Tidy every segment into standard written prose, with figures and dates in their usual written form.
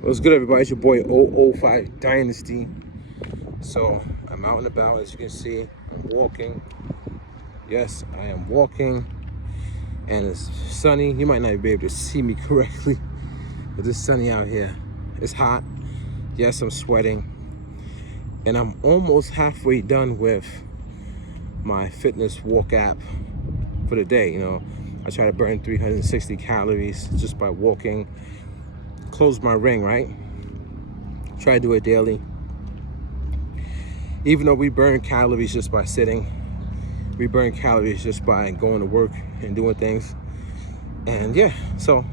What's good, everybody? It's your boy oO5 Dynasty. So I'm out and about, as you can see. I'm walking. Yes, I am walking, and it's sunny. You might not be able to see me correctly, but it's sunny out here. It's hot. Yes, I'm sweating, and I'm almost halfway done with my fitness walk app for the day. You know, I try to burn 360 calories just by walking. Close my ring, right? Try to do it daily. Even though we burn calories just by sitting, we burn calories just by going to work and doing things. And yeah, so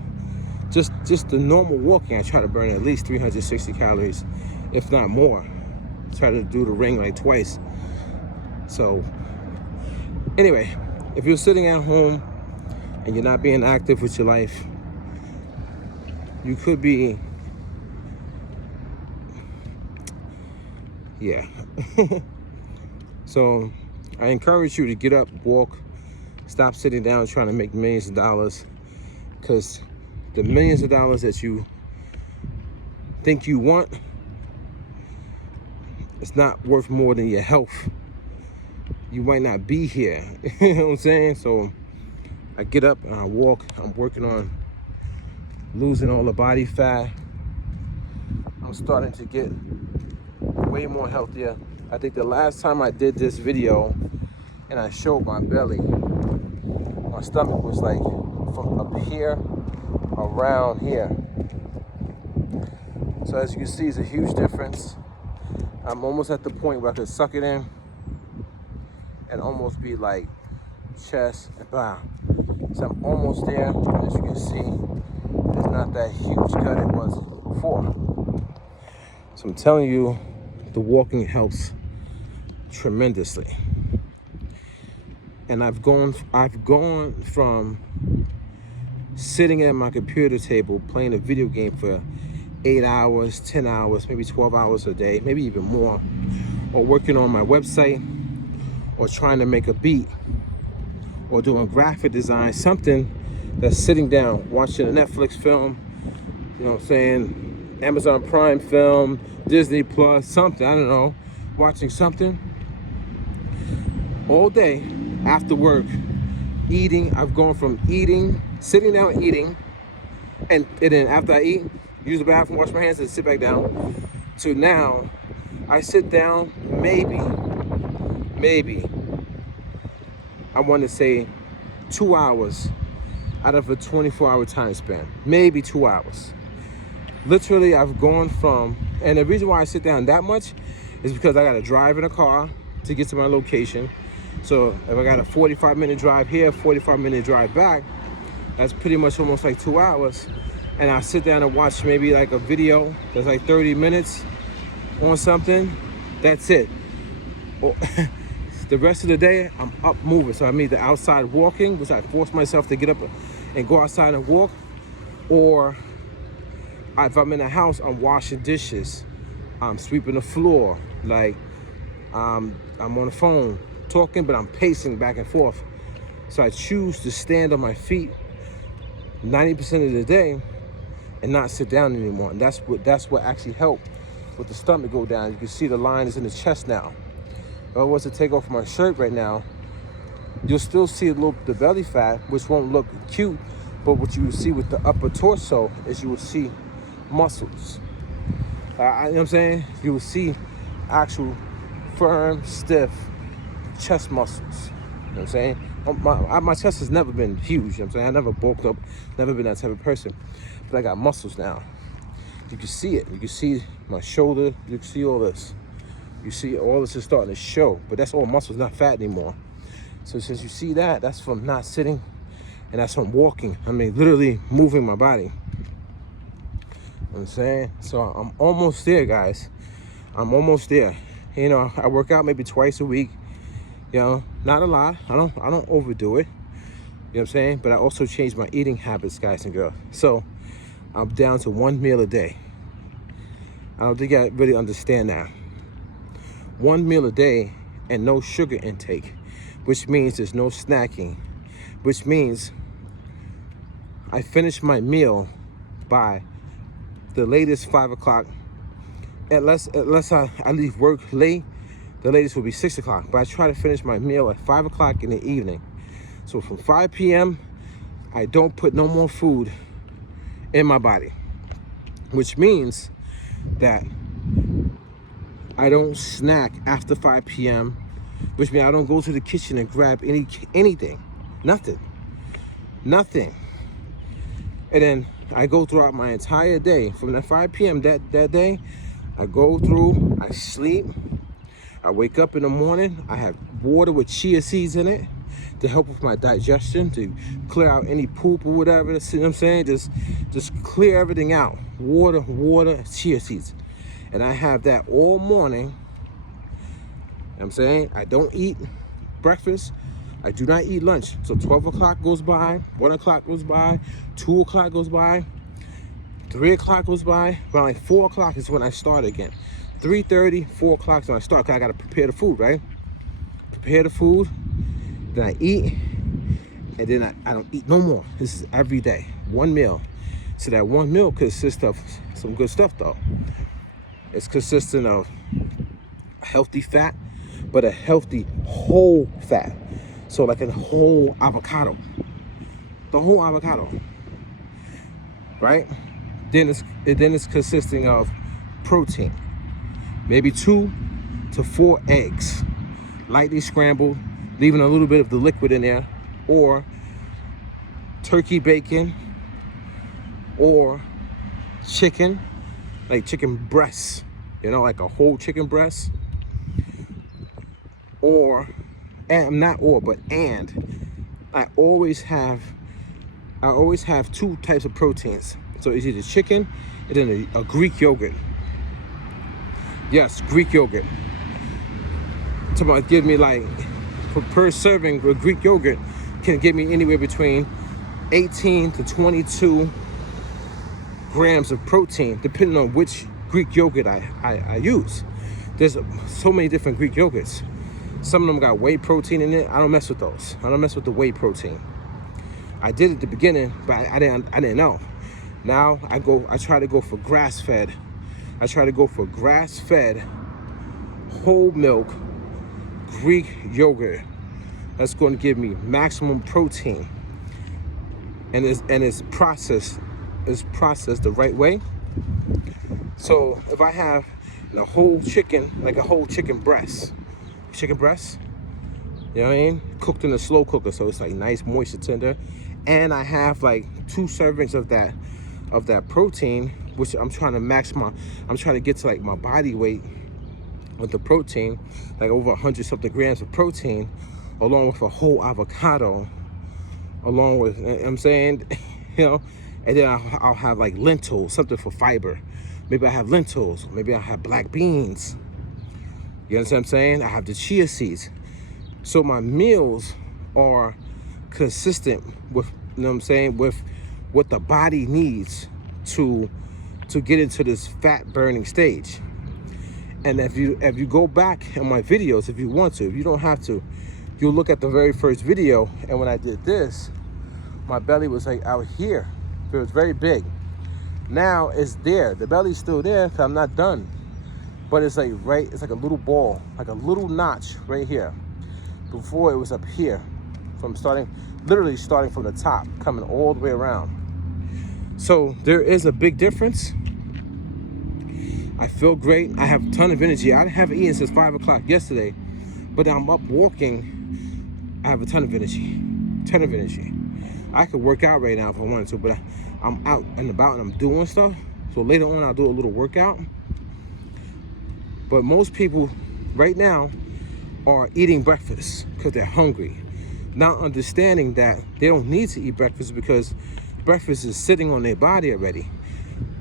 just the normal walking, I try to burn at least 360 calories, if not more. Try to do the ring like twice. So anyway, if you're sitting at home and you're not being active with your life, you could be, yeah. So I encourage you to get up, walk, stop sitting down trying to make millions of dollars, because the millions of dollars that you think you want, it's not worth more than your health. You might not be here. You know what I'm saying? So I get up and I walk. I'm working on losing all the body fat. I'm starting to get way more healthier. I think the last time I did this video and I showed my belly, my stomach was like from up here around here. So as you can see, it's a huge difference. I'm almost at the point where I could suck it in and almost be like chest and bow. So I'm almost there. As you can see, it's not that huge cut it was before. So I'm telling you, the walking helps tremendously. And I've gone from sitting at my computer table playing a video game for 8 hours, 10 hours, maybe 12 hours a day, maybe even more, or working on my website, or trying to make a beat, or doing graphic design, something that's sitting down, watching a Netflix film, you know what I'm saying, Amazon Prime film, Disney Plus, something, I don't know, watching something all day after work, eating. I've gone from eating, sitting down eating, and then after I eat, use the bathroom, wash my hands, and sit back down, to now I sit down maybe, I want to say 2 hours out of a 24-hour time span, maybe 2 hours. Literally, I've gone from, and the reason why I sit down that much is because I got to drive in a car to get to my location. So if I got a 45-minute drive here, 45-minute drive back, that's pretty much almost like 2 hours. And I sit down and watch maybe like a video that's like 30 minutes on something. That's it. The rest of the day, I'm up moving. So I'm either outside walking, which I force myself to get up and go outside and walk, or if I'm in the house, I'm washing dishes, I'm sweeping the floor, like I'm on the phone talking, but I'm pacing back and forth. So I choose to stand on my feet 90% of the day and not sit down anymore. And that's what actually helped with the stomach go down. You can see the line is in the chest now. If I was to take off my shirt right now, you'll still see the belly fat, which won't look cute, but what you will see with the upper torso is you will see muscles. You know what I'm saying? You will see actual firm, stiff chest muscles. You know what I'm saying? My chest has never been huge. You know what I'm saying? I never bulked up, never been that type of person. But I got muscles now. You can see it. You can see my shoulder. You can see all this. You see all this is starting to show, but that's all muscles, not fat anymore. So since you see that, that's from not sitting, and that's from walking. I mean, literally moving my body. You know what I'm saying? So I'm almost there, guys. I'm almost there. You know, I work out maybe twice a week. You know, not a lot. I don't overdo it. You know what I'm saying? But I also changed my eating habits, guys and girls. So I'm down to 1 meal a day. I don't think I really understand that. 1 meal a day and no sugar intake, which means there's no snacking, which means I finish my meal by the latest 5 o'clock. Unless I leave work late, the latest will be 6 o'clock. But I try to finish my meal at 5 o'clock in the evening. So from 5 p.m., I don't put no more food in my body, which means that I don't snack after 5 p.m., which means I don't go to the kitchen and grab anything, nothing. And then I go throughout my entire day. From that 5 p.m. that day, I go through, I sleep, I wake up in the morning, I have water with chia seeds in it to help with my digestion, to clear out any poop or whatever, you know what I'm saying? Just clear everything out. Water, chia seeds. And I have that all morning. You know what I'm saying? I don't eat breakfast. I do not eat lunch. So 12 o'clock goes by, 1 o'clock goes by, 2 o'clock goes by, 3 o'clock goes by. Around like 4 o'clock is when I start again. 3:30, 4 o'clock is when I start, because I gotta prepare the food, right? Prepare the food, then I eat, and then I don't eat no more. This is every day, one meal. So that one meal consists of some good stuff though. It's consistent of healthy fat, but a healthy whole fat. So like a whole avocado, the whole avocado, right? Then it's consisting of protein, maybe 2 to 4 eggs, lightly scrambled, leaving a little bit of the liquid in there, or turkey bacon, or chicken, like chicken breasts, you know, like a whole chicken breast, and I always have 2 types of proteins. So it's either chicken and then a Greek yogurt. Yes, Greek yogurt. Somebody give me like, per serving of Greek yogurt can give me anywhere between 18 to 22 grams of protein, depending on which Greek yogurt I use. There's so many different Greek yogurts. Some of them got whey protein in it. I don't mess with those. I don't mess with the whey protein. I did at the beginning, but I didn't know. Now I try to go for grass-fed. I try to go for grass-fed, whole milk, Greek yogurt. That's going to give me maximum protein, and it's processed the right way. So if I have a whole chicken, like a whole chicken breast, you know what I mean, cooked in a slow cooker, so it's like nice, moist, and tender, and I have like 2 servings of that protein, which I'm trying to maximize. I'm trying to get to like my body weight with the protein, like over 100-something grams of protein, along with a whole avocado, along with, you know what I'm saying, you know, and then I'll have like lentils, something for fiber. Maybe I have lentils, maybe I have black beans. You understand what I'm saying? I have the chia seeds. So my meals are consistent with, you know what I'm saying, with what the body needs to get into this fat burning stage. And if you go back in my videos, if you want to, if you don't have to, you'll look at the very first video, and when I did this, my belly was like out here. It was very big. Now it's there. The belly's still there because I'm not done. But it's like it's like a little ball, like a little notch right here. Before it was up here, literally starting from the top, coming all the way around. So there is a big difference. I feel great. I have a ton of energy. I haven't eaten since 5 o'clock yesterday, but I'm up walking. I have a ton of energy. I could work out right now if I wanted to, but I'm out and about and I'm doing stuff. So later on, I'll do a little workout. But most people right now are eating breakfast because they're hungry, not understanding that they don't need to eat breakfast because breakfast is sitting on their body already.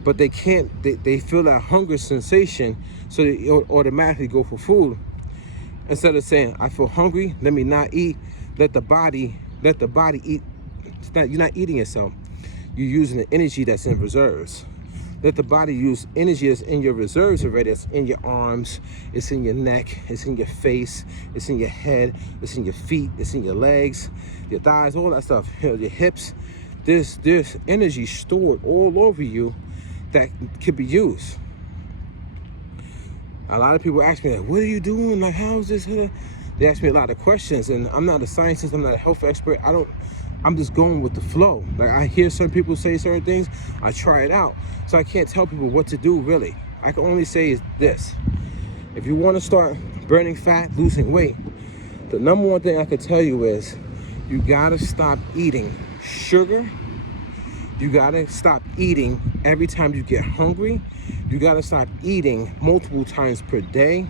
But they can't, they feel that hunger sensation, so they automatically go for food. Instead of saying, I feel hungry, let me not eat, let the body eat. You're not eating yourself. You're using the energy that's in reserves. Let the body use energy that's in your reserves already. It's in your arms, it's in your neck, it's in your face, it's in your head, it's in your feet, it's in your legs, your thighs, all that stuff, your hips. there's energy stored all over you that could be used. A lot of people ask me, like, what are you doing? Like, how is this? They ask me a lot of questions, and I'm not a scientist, I'm not a health expert. I'm just going with the flow. Like, I hear certain people say certain things, I try it out. So I can't tell people what to do, really. I can only say is this. If you want to start burning fat, losing weight, the number one thing I can tell you is you gotta stop eating sugar. You gotta stop eating every time you get hungry. You gotta stop eating multiple times per day.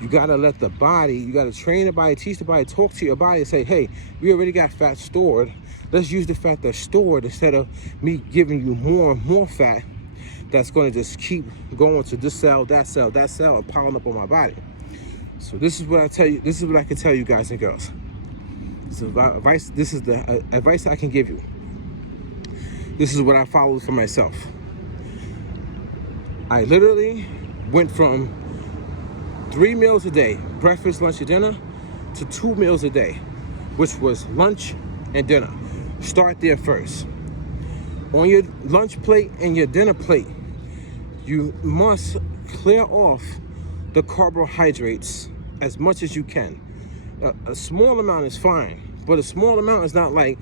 You gotta let the body, you gotta train the body, teach the body, talk to your body and say, hey, we already got fat stored. Let's use the fat that's stored instead of me giving you more and more fat that's gonna just keep going to this cell, that cell, that cell, and piling up on my body. So this is what I tell you, this is what I can tell you guys and girls. This is the advice I can give you. This is what I followed for myself. I literally went from 3 meals a day, breakfast, lunch, and dinner, to 2 meals a day, which was lunch and dinner. Start there first. On your lunch plate and your dinner plate, you must clear off the carbohydrates as much as you can. A small amount is fine, but a small amount is not like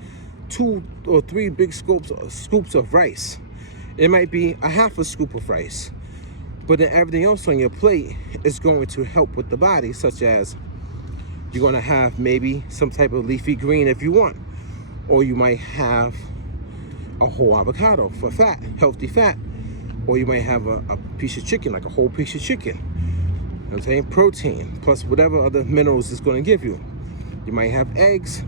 2 or 3 big scoops of rice. It might be a half a scoop of rice, but then everything else on your plate is going to help with the body, such as you're going to have maybe some type of leafy green if you want, or you might have a whole avocado for fat, healthy fat, or you might have a piece of chicken, like a whole piece of chicken. You know what I'm saying? Protein plus whatever other minerals it's going to give you. You might have eggs.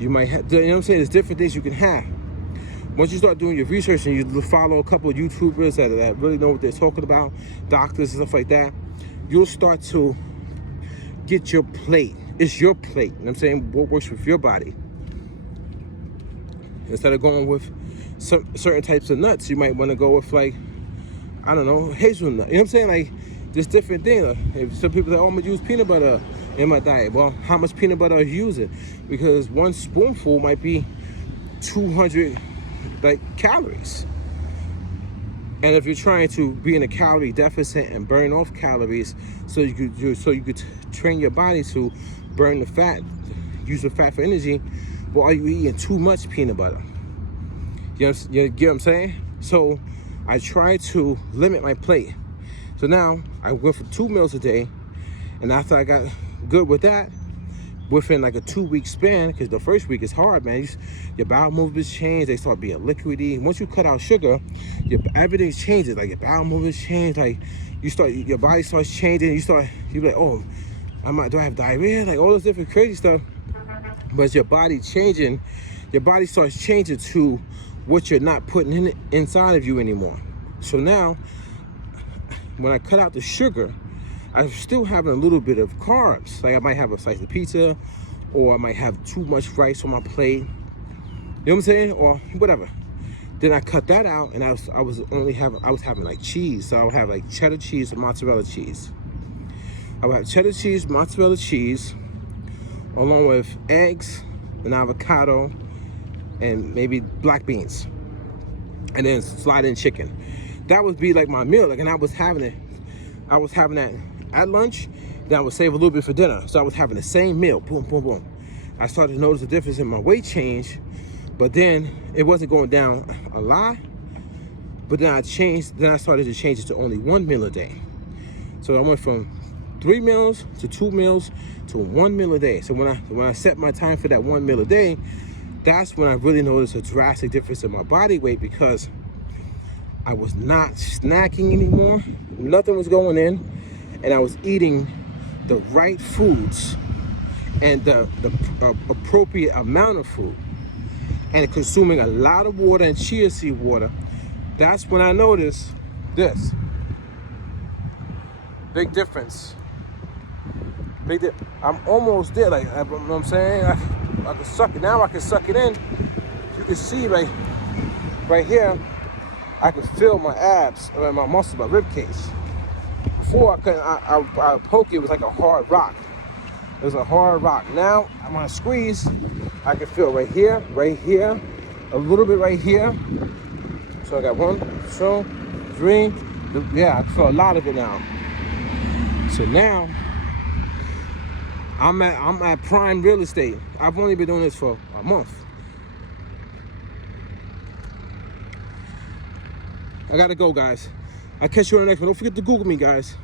You might have, you know what I'm saying? There's different things you can have. Once you start doing your research and you follow a couple of YouTubers that really know what they're talking about, doctors and stuff like that, you'll start to get your plate. It's your plate. You know what I'm saying? What works with your body. Instead of going with certain types of nuts, you might want to go with, like, I don't know, hazelnut. You know what I'm saying? Like, just different things. If some people say, oh, I'm going to use peanut butter in my diet. Well, how much peanut butter are you using? Because one spoonful might be 200 calories. And if you're trying to be in a calorie deficit and burn off calories so you could train your body to burn the fat, use the fat for energy, well, are you eating too much peanut butter? You get what I'm saying? So I try to limit my plate. So now I went for 2 meals a day, and after I got good with that, within like a 2-week span, because the first week is hard, man. Your bowel movements change, they start being liquidy. Once you cut out sugar, everything changes. Like your bowel movements change, like your body starts changing. You're like, oh, do I have diarrhea? Like all this different crazy stuff. But as your body changing, your body starts changing to what you're not putting inside of you anymore. So now, when I cut out the sugar, I'm still having a little bit of carbs. Like I might have a slice of pizza, or I might have too much rice on my plate. You know what I'm saying? Or whatever. Then I cut that out, and I was having like cheese. So I would have like cheddar cheese and mozzarella cheese. I would have cheddar cheese, mozzarella cheese, along with eggs, an avocado, and maybe black beans, and then slide in chicken. That would be like my meal. Like, and I was having that at lunch, then I would save a little bit for dinner. So I was having the same meal, boom, boom, boom. I started to notice a difference in my weight change, but then it wasn't going down a lot. But then I started to change it to only 1 meal a day. So I went from 3 meals to 2 meals to 1 meal a day. So when I set my time for that 1 meal a day, that's when I really noticed a drastic difference in my body weight, because I was not snacking anymore. Nothing was going in. And I was eating the right foods and the appropriate amount of food, and consuming a lot of water and chia seed water. That's when I noticed this big difference. I'm almost there. Like, you know what I'm saying? I can suck it. Now I can suck it in. You can see right here, I can feel my abs, my muscles, my rib cage. Before I couldn't, I poke it was like a hard rock. It was a hard rock. Now I'm gonna squeeze. I can feel right here, a little bit right here. So I got 1, 2, 3. Yeah, I feel a lot of it now. So now I'm at prime real estate. I've only been doing this for a month. I gotta go, guys. I'll catch you on the next one. Don't forget to Google me, guys.